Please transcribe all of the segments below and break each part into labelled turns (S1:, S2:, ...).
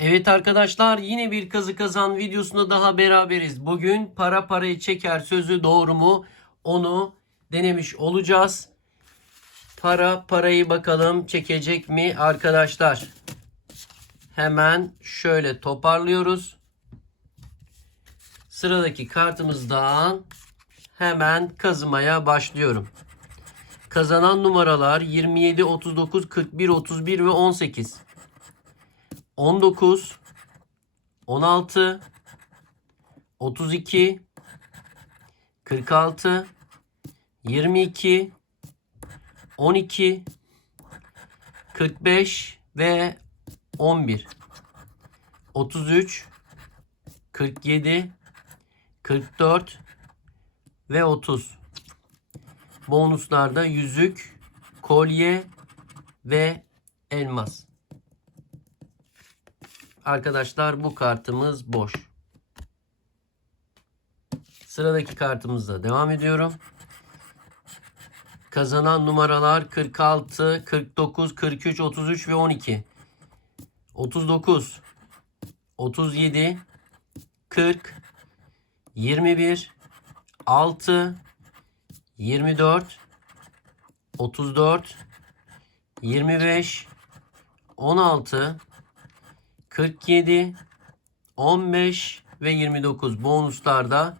S1: Evet arkadaşlar yine bir kazı kazan videosunda daha beraberiz. Bugün para parayı çeker sözü doğru mu onu denemiş olacağız. Para parayı bakalım çekecek mi arkadaşlar. Hemen şöyle toparlıyoruz. Sıradaki kartımızdan hemen kazımaya başlıyorum. Kazanan numaralar 27, 39, 41, 31 ve 18. 19 16 32 46 22 12 45 ve 11 33 47 44 ve 30 bonuslarda yüzük kolye ve elmas Arkadaşlar bu kartımız boş. Sıradaki kartımızla devam ediyorum. Kazanan numaralar 46, 49, 43, 33 ve 12. 39, 37, 40, 21, 6, 24, 34, 25, 16, 47, 15 ve 29 bonuslarda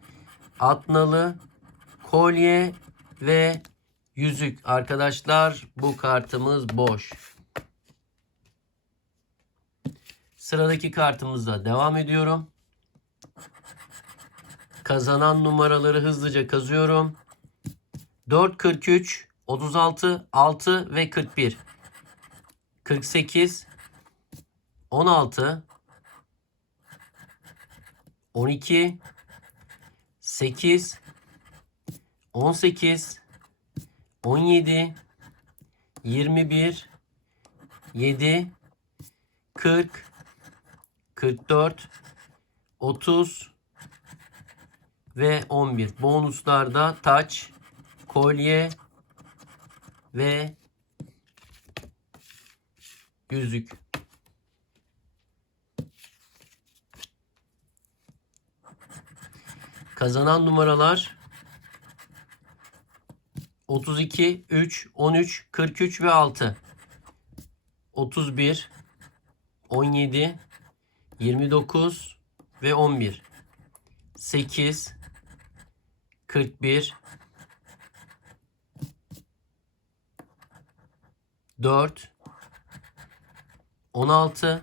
S1: atnalı, kolye ve yüzük. Arkadaşlar bu kartımız boş. Sıradaki kartımızla devam ediyorum. Kazanan numaraları hızlıca kazıyorum. 4, 43, 36, 6 ve 41. 48, 16 12 8 18 17 21 7 40 44 30 ve 11 bonuslarda taç kolye ve yüzük Kazanan numaralar 32, 3, 13, 43 ve 6. 31, 17, 29 ve 11. 8, 41, 4, 16,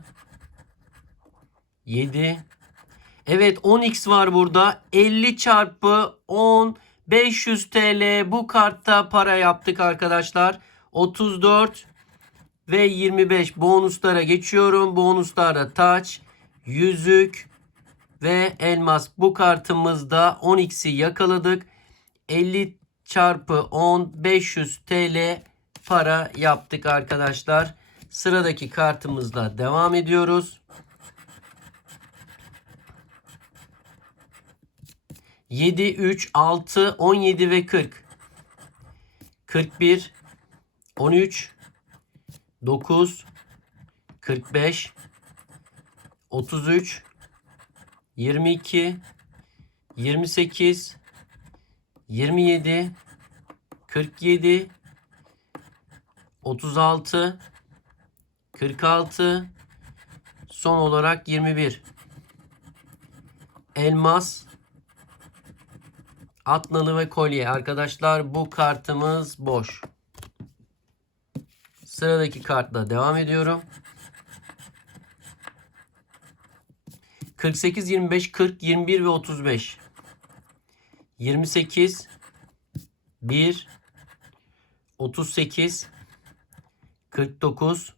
S1: 7, Evet 10x var burada. 50 çarpı 10 500 TL bu kartta para yaptık arkadaşlar. 34 ve 25 bonuslara geçiyorum. Bonuslarda taç, yüzük ve elmas. Bu kartımızda 10x'i yakaladık. 50 çarpı 10 500 TL para yaptık arkadaşlar. Sıradaki kartımızla devam ediyoruz. 7, 3, 6, 17 ve 40. 41, 13, 9, 45, 33, 22, 28, 27, 47, 36, 46, son olarak 21. Elmas Atnalı ve kolye. Arkadaşlar bu kartımız boş. Sıradaki kartla devam ediyorum. 48, 25, 40, 21 ve 35. 28, 1, 38, 49,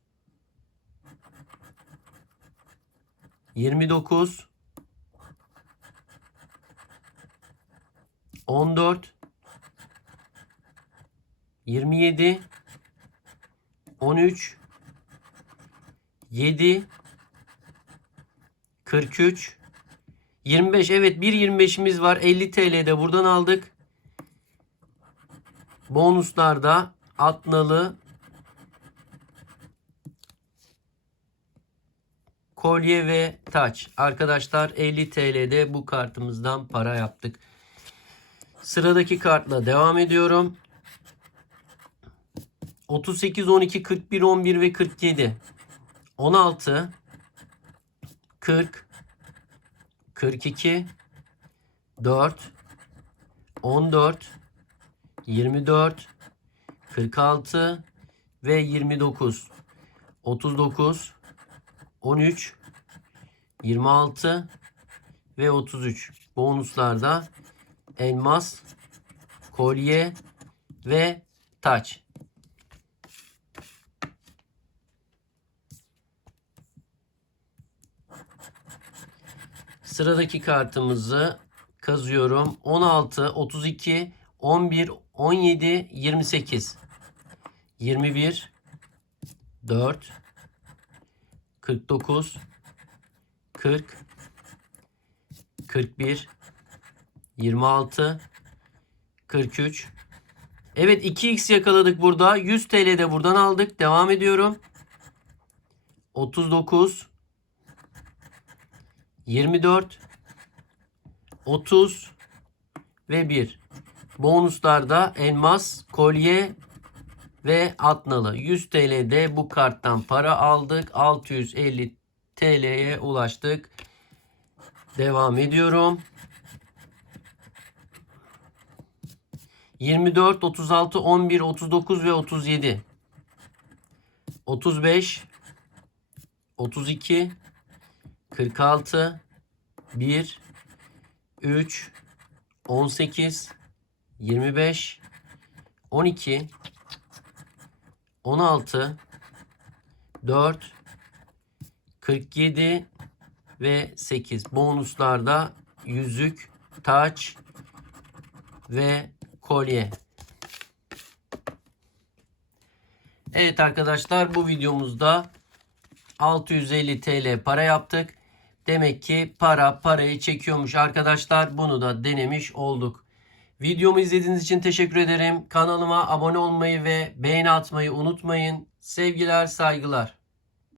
S1: 29, 14 27 13 7 43 25 evet bir 25'imiz var. 50 TL'de buradan aldık. Bonuslarda atnalı. Kolye ve taç. Arkadaşlar 50 TL'de bu kartımızdan para yaptık. Sıradaki kartla devam ediyorum. 38, 12, 41, 11 ve 47. 16, 40, 42, 4, 14, 24, 46 ve 29. 39, 13, 26 ve 33. Bonuslarda elmas, kolye ve taç. Sıradaki kartımızı kazıyorum. 16, 32, 11, 17, 28, 21, 4, 49, 40, 41, 26, 43. Evet 2x yakaladık burada. 100 TL de buradan aldık. Devam ediyorum. 39, 24, 30 ve 1. Bonuslarda elmas, kolye ve atnalı. 100 TL'de bu karttan para aldık. 650 TL'ye ulaştık. Devam ediyorum. 24, 36, 11, 39 ve 37. 35, 32, 46, 1, 3, 18, 25, 12, 16, 4, 47 ve 8. Bonuslarda yüzük, taç ve kolye. Evet arkadaşlar bu videomuzda 650 TL para yaptık. Demek ki para parayı çekiyormuş arkadaşlar. Bunu da denemiş olduk. Videomu izlediğiniz için teşekkür ederim. Kanalıma abone olmayı ve beğeni atmayı unutmayın. Sevgiler, saygılar.